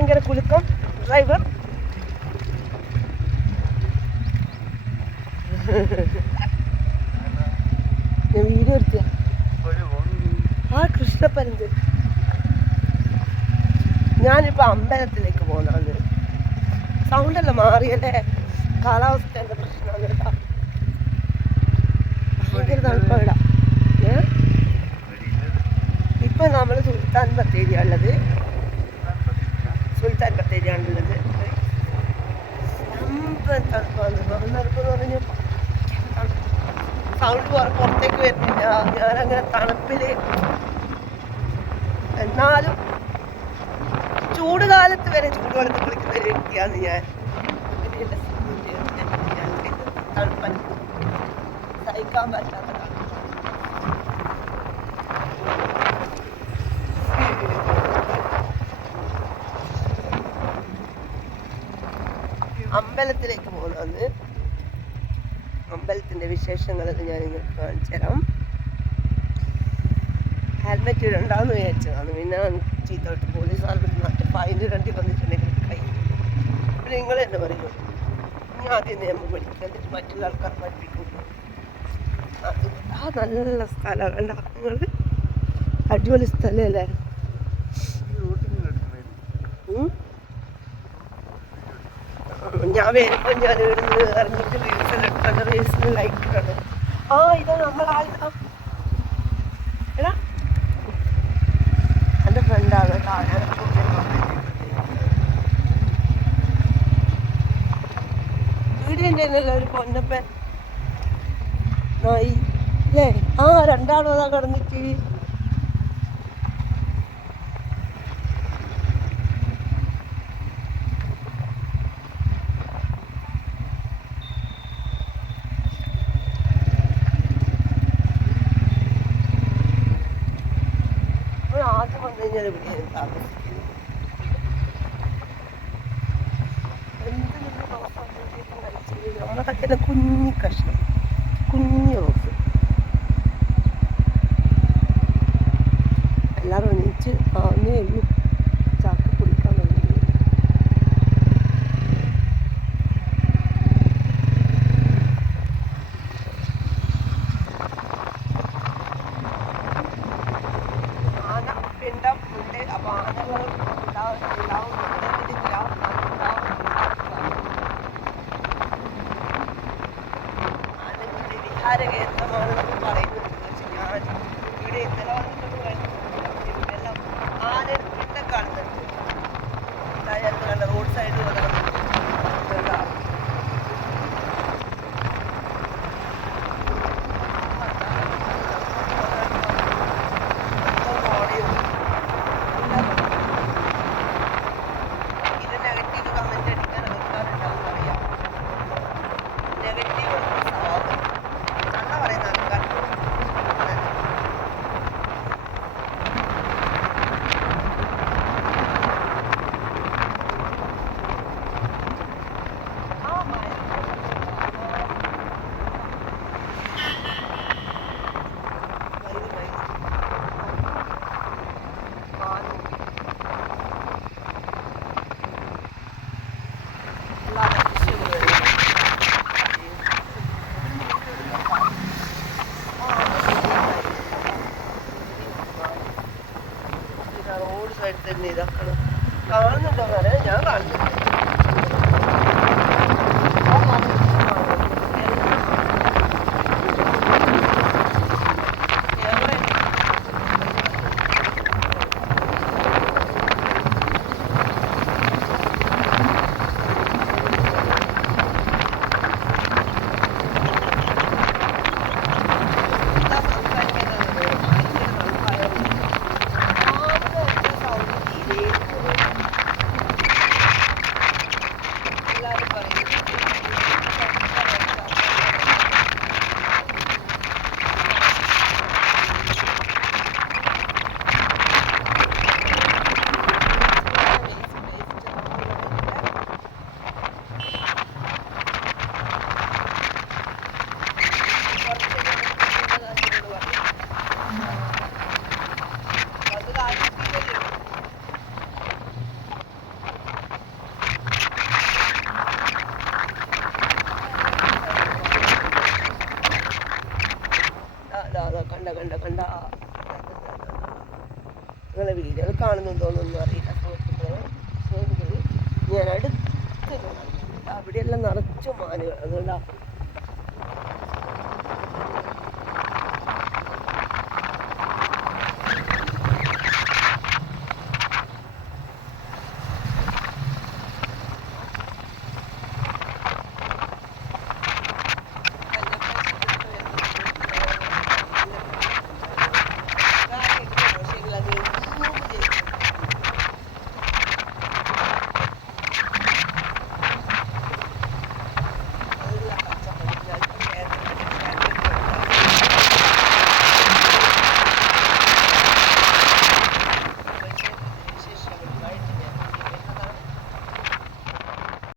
ഭയങ്കര കുലുക്കം. ഡ്രൈവർ ഞാൻ വീഡിയോ എടുക്കുക ആ കൃഷ്ണപ്പരന്ത് ഞാനിപ്പോൾ അമ്പലത്തിലേക്ക് പോകുന്നതാണ് സൗണ്ടല്ല മാറിയല്ലേ? കാലാവസ്ഥേന്റെ പ്രശ്നമാണ് കേട്ടോ. ഭയങ്കര തണുപ്പാണ് ഇപ്പൊ നമ്മൾ സുൽത്താൻ ബത്തേരിയാണ് ഉള്ളത്. സുൽത്താൻ ബത്തേരിയാണ് ഉള്ളത് തണുപ്പ് എന്ന് സൗണ്ട് പുറത്തേക്ക് വരുന്നില്ല. ഞാനങ്ങനെ തണുപ്പിൽ. എന്നാലും ചൂട് കാലത്ത് വരെ ചൂട് ചൂടുവെള്ളത്തിൽ കുളിക്കുന്ന ഒരു വ്യക്തിയാണ് ഞാൻ. തണുപ്പല്ല സഹിക്കാൻ പറ്റാത്ത അമ്പലത്തിലേക്ക് പോകുന്നത്. അമ്പലത്തിന്റെ വിശേഷങ്ങളൊക്കെ ഞാൻ നിങ്ങൾക്ക് കാണിച്ചു തരാം ഹെൽമെറ്റ് ഇടണ്ടാന്ന് വിചാരിച്ചതാണ്. പിന്നെ ചീത്തോട്ട് പോലീസ് നാട്ടിൽ ഫൈൻ ഇടേണ്ടി വന്നിട്ടുണ്ടെങ്കിൽ കൈ പിന്നെ നിങ്ങൾ തന്നെ പറയൂ. ഞാൻ ആദ്യം നിയമം പഠിക്കുക എന്നിട്ട് മറ്റുള്ള ആൾക്കാർ പഠിപ്പിക്കുന്നു അത് ആ നല്ല സ്ഥലമാണ് കണ്ട? അടിപൊളി സ്ഥലമല്ലേ ഞാൻ വരുമ്പോൾ ഞാൻ ഇവിടുന്ന് ഇറങ്ങിയിട്ട് റീൽസിൽ ഇടണം. ആ ഇതാ നമ്മളാളിതാ എടാ. ഫ്രണ്ടാണ് കേട്ടോ ഒരു പൊന്നപ്പൻ. ആ രണ്ടാളും കിടന്നിട്ട് ഇവിടെ കഴിഞ്ഞാൽ ഇവിടെയാണ് താമസിക്കുന്നത് എന്ത് കയ്യിലെ കുഞ്ഞി കഷ്ണം ആനകളുടെ വിഹാര കേന്ദ്രമാണെന്നൊക്കെ പറയുന്നത്? ഞാൻ ഇവിടെ ഇന്നലെ റോഡ് സൈഡിൽ തന്നെ ഇതാക്കണം. കാണുന്നുണ്ടോ? ഞാൻ കാണുന്നുണ്ട് കണ്ട കണ്ട കണ്ട. നിങ്ങളെ വീഡിയോകൾ കാണുന്നുണ്ടോയെന്നൊന്നും അറിയില്ല. സുഹൃത്തുക്കളെ ഞാൻ അടുത്ത് അവിടെയെല്ലാം നിറച്ചു മാനുകൾ. അതുകൊണ്ട്